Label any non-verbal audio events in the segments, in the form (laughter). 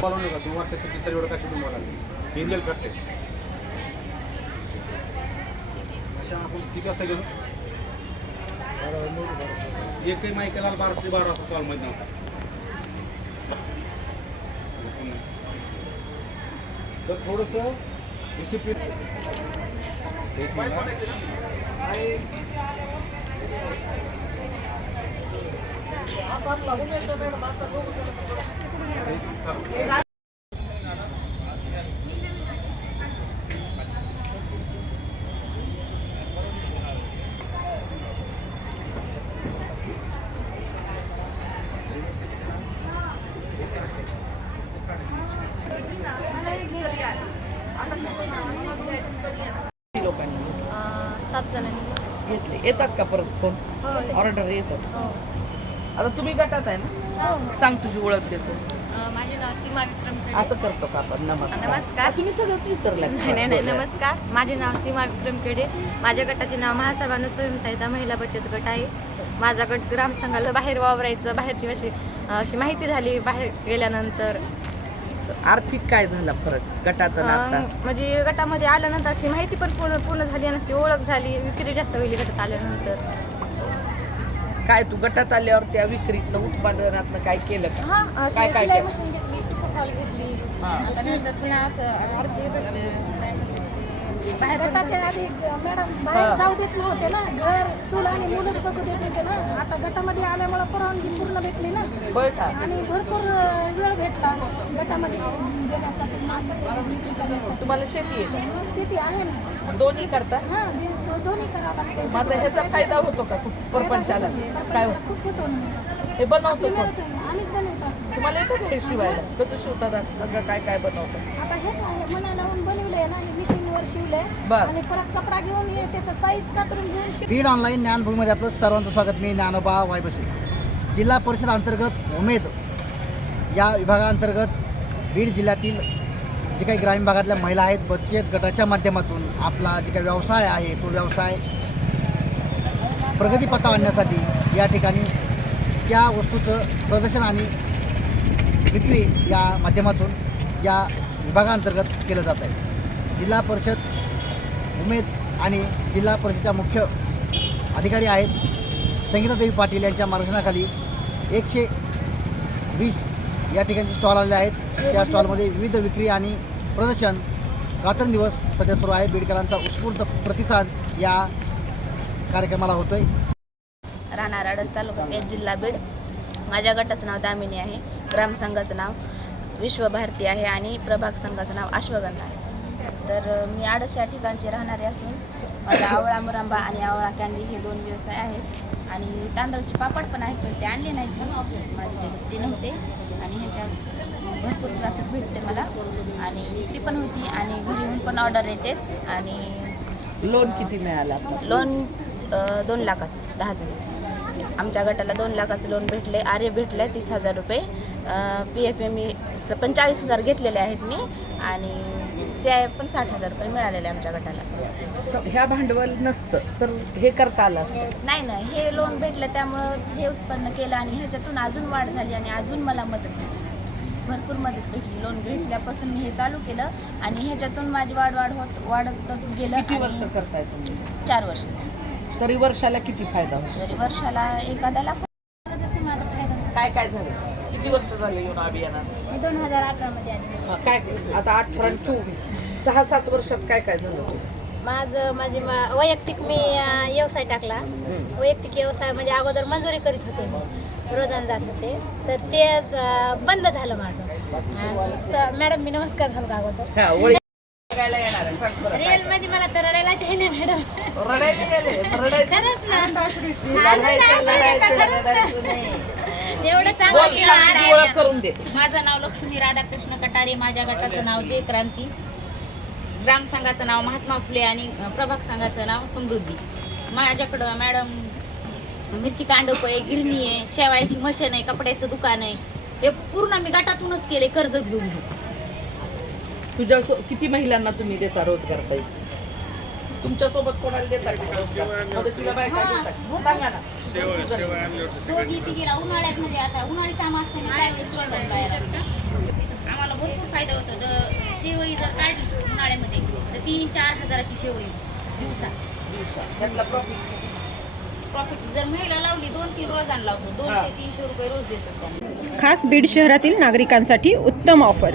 बोलवलं का? तू वाटतं किती एवढं कशी तुम्हाला? इंजल कट्टे अशा आपण किती वाजता गेलो? एकही माहितीला बारा ते बारा वाजता सॉलमध्ये नव्हता. तर थोडंसं डिसिप्लिन तेच मला लोकांनी. सात जणांनी. घेतले. येतात का परत फोन? हो ऑर्डर येतात. हो. आता तुम्ही गटात आहे ना? हो. सांग तुझी ओळख देतो. माझे नाव सीमा विक्रम. असं करतो का आपण? नमस्कार. नमस्कार. तुम्ही सगळंच विसरला नाही नाही नाही नमस्कार. माझे नाव सीमा विक्रम केडे माझ्या गटाचे नाव महासभानु स्वयंसहायता महिला बचत गट आहे. माझा गट ग्रामसंघाला बाहेर वावरायचं. बाहेरची अशी अशी माहिती झाली. बाहेर गेल्यानंतर आर्थिक काय झाला फरक गटात म्हणजे गटामध्ये आल्यानंतर अशी माहिती पण पूर्ण पूर्ण झाली आणि अशी ओळख झाली. विक्री जास्त होईल गटात आल्यानंतर. काय तू गटात आल्यावर त्या विक्रीतनं उत्पादनातनं काय केलं का? हा काय- काय शिलाई केलं? मशीन घेतली पिकोफॉल घेतली. हा. आता नंतर पुन्हा असं आरती भेटलं. बाहेर गटाच्या आधी मॅडम हा. बाहेर जाऊ देत नव्हते ना. घर चूल आणि मुलंच बघू देत होते ना. आता गटामध्ये आल्यामुळे परवानगी पूर्ण भेटली ना. बरं का? आणि भरपूर अं, वेळ भेटला गटामध्ये देण्यासाठी माल विक्री करण्यासाठी. तुम्हाला शेती आहे? मग शेती आहे ना. दोन्ही करता? हा दोन्ही माझा ह्याचा फायदा होतो का परपंचाला काय होतं? हे बनवतो तुम्हाला येतं का हे शिवायला कसं शिवतात? सगळं काय काय बनवतं आता हे काय मना लावून बनवलंय ना मिशीनवर शिवलंय बर. आणि परत कपडा घेऊन ये त्याचं साईज कातरून घेऊन शिव बीड ऑनलाईन ज्ञानभूमीमध्ये आपलं सर्वांचं स्वागत मी ज्ञानोबा वायबसे जिल्हा परिषद अंतर्गत उमेद या विभागाअंतर्गत बीड जिल्ह्यातील जे काही ग्रामीण भागातल्या महिला आहेत बचत गटाच्या माध्यमातून आपला जे काही व्यवसाय आहे तो व्यवसाय प्रगतीपथा आणण्यासाठी या ठिकाणी त्या वस्तूचं प्रदर्शन आणि विक्री या माध्यमातून या विभागाअंतर्गत केलं जात आहे. जिल्हा परिषद उमेद आणि जिल्हा परिषदेच्या मुख्य अधिकारी आहेत संगीतादेवी पाटील यांच्या मार्गदर्शनाखाली एकशे वीस या ठिकाणचे स्टॉल आलेले आहेत. त्या स्टॉलमध्ये विविध विक्री आणि प्रदर्शन रात्रंदिवस सध्या सुरू आहे. बीडकरांचा उत्स्फूर्त प्रतिसाद या कार्यक्रमाला होतो आहे राहणार आडस तालुका पेठ जिल्हा बीड. माझ्या गटाचं नाव दामिनी आहे. ग्रामसंघाचं नाव विश्वभारती आहे आणि प्रभाग संघाचं नाव अश्वगंधा आहे. तर मी आडस या ठिकाणचे राहणारे असून माझा आवळा मुरांबा आणि आवळा कॅन्डी हे दोन व्यवसाय आहेत. आणि तांदळाचे पापड पण आहेत पण ते आणले नाहीत माझे ते- नव्हते. आणि ह्याच्यात भरपूर प्रॉफिट भेटते मला. आणि विक्री पण होती आणि घरी येऊन पण ऑर्डर येते. आणि लोन किती मिळालं लोन दोन लाखाचं दहा जण आमच्या गटाला दोन लाखाचं लोन भेटले आर्य भेटले तीस हजार रुपये. पी एफ एम ईचं पण चाळीस हजार घेतलेले आहेत मी आणि सी आय एफ पण साठ हजार रुपये मिळालेले आमच्या गटाला. स- ह्या भांडवल नसतं तर हे करता आलं असतं. नाही नाही हे लोन भेटलं त्यामुळं हे उत्पन्न केलं आणि ह्याच्यातून अजून वाढ झाली आणि अजून मला मदत भरपूर मदत भेटली लोन भेटल्यापासून मी हे चालू केलं आणि ह्याच्यातून माझी वाढ वाढ होत वाढतच गेलं किती वर्ष करताय तुम्ही? चार वर्ष. तरी वर्षाला किती फायदा होतो? वर्षाला एखाद्या लाख जसं माझा फायदा काय काय झालं? किती वर्ष झाले येऊन अभियानात? मी दोन हजार आले. हा, काय आता अठरा आणि चोवीस. सहा सात वर्षात काय काय झालं तुझं? माझं माझी मा वैयक्तिक मी अं, व्यवसाय टाकला. वैयक्तिक व्यवसाय म्हणजे अगोदर मंजुरी करीत होते मी. रोजानं जात होते. तर ते अं, बंद झालं माझं. आणि स- मॅडम मी नमस्कार झालो का अगोदर? हा बघायला येणार आहे सांग बरं काय रिअलमध्ये मला तर रडायला चालले मॅडम. काय? रडायला गेले रडायचं. खरंच ना. रडायचं, रडायचं, रडायचं नाही. एवढं चांगलं बोल, केलं सांग, तुझी ओळख करून दे. माझं नाव लक्ष्मी राधाकृष्ण कटारे माझ्या गटाचं नाव जय क्रांती. ग्राम संघाचं नाव महात्मा फुले आणि अ, प्रभाग संघाचं नाव समृद्धी. माझ्याकडं मॅडम मिरची कांडप आहे गिरणी आहे शेवायची मशीन आहे कपड्याचं दुकान आहे. हे पूर्ण मी गटातूनच केले कर्ज घेऊन घेऊन. तुझ्या सो- किती महिलांना तुम्ही देता रोजगार ताई? तुमच्यासोबत कोणाला देता का रोजगार? मदतीला बायका देता का? सांगा ना. दोघी उन्हाळ्यात म्हणजे आता उन्हाळी काम असते ना त्यावेळेस शोधायला बाहेर असतात. आम्हाला भरपूर फायदा होतो. द शेवई जर काढली उन्हाळ्यामध्ये तर तीन चार हजाराची शेवई दिवसा दिवसा त्यातला प्रॉफिट प्रॉफिट जर महिला लावली दोन तीन रोजान लावतो. हा. दोनशे तीनशे रुपये रोज देतात त्यांना खास बीड शहरातील नागरिकांसाठी उत्तम ऑफर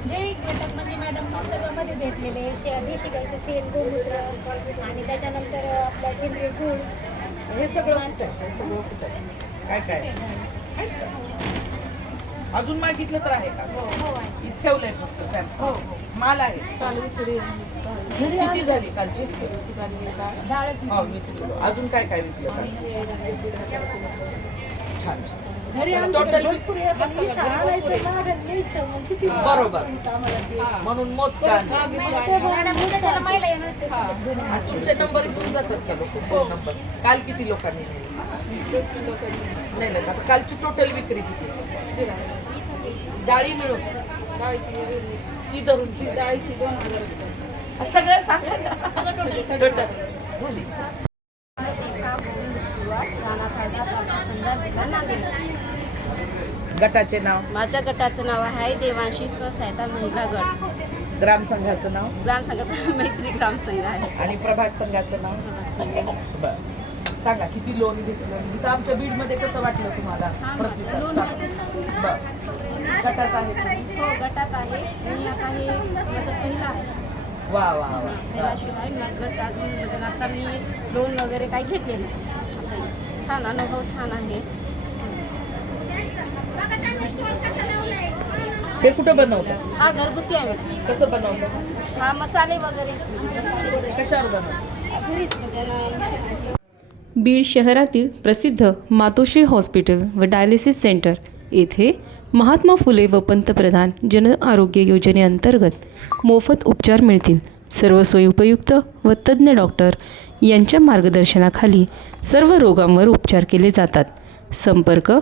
जैविक घटक म्हणजे मॅडम सगळ्यामध्ये भेटलेले शे देशी गाईचं शेण गोमूत्र आणि त्याच्यानंतर आपला सेंद्रिय गूळ. हे सगळं? हे सगळं? काय काय? का? अजून मागितलं तर आहे का? इथे ठेवलंय फक्त सॅम्पल माल आहे. किती झाली कालची? हो वीस किलो. अजून काय काय विकलं? का? छान छान. टोटल बरोबर. म्हणून मोज का? तुमचे नंबर घेऊन जातात का लोक? Phone number. काल किती लोकांनी नेले? नाही नाही आता कालची टोटल विक्री किती? डाळी मिळून. ती धरून ती डाळीची दोन हजार सगळं सांगा. ना टोटल झाली गटाचे नाव? माझ्या गटाचं नाव आहे देवांशी स्वसहायता महिला गट ग्रामसंघाचं नाव? ग्रामसंघाचा (laughs) मैत्री ग्रामसंघ आहे. आणि प्रभाग संघाचं नाव? बर. सांगा किती लोन घेतलं? इथं आमच्या बीडमध्ये कसं वाटलं तुम्हाला? प्रतिसाद सांगा. बर. गटात आहे तुम्ही? हो गटात आहे. मी आता हे माझं पहिलं आहे. वा वा वा. वा. त्याशिवाय मग गट अजून म्हणजे आता मी लोन वगैरे काही घेतले नाही. छान अनुभव छान आहे. हे कुठं बनवलं हा घरगुती आहे. कसं बनवलं हा मसाले वगैरे. मसाले कशावर घरीच. म्हणजे बीड शहरातील प्रसिद्ध मातोश्री हॉस्पिटल व डायलिसिस सेंटर येथे महात्मा फुले व पंतप्रधान जन आरोग्य योजनेअंतर्गत मोफत उपचार मिळतील. सर्व सोयी उपयुक्त व तज्ज्ञ डॉक्टर यांच्या मार्गदर्शनाखाली सर्व रोगांवर उपचार केले जातात. संपर्क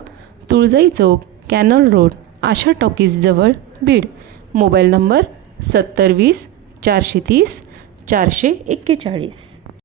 तुळजाई चौक कॅनल रोड आशा टॉकीजजवळ बीड. मोबाईल नंबर सत्तर वीस चारशे तीस चारशे एक्केचाळीस.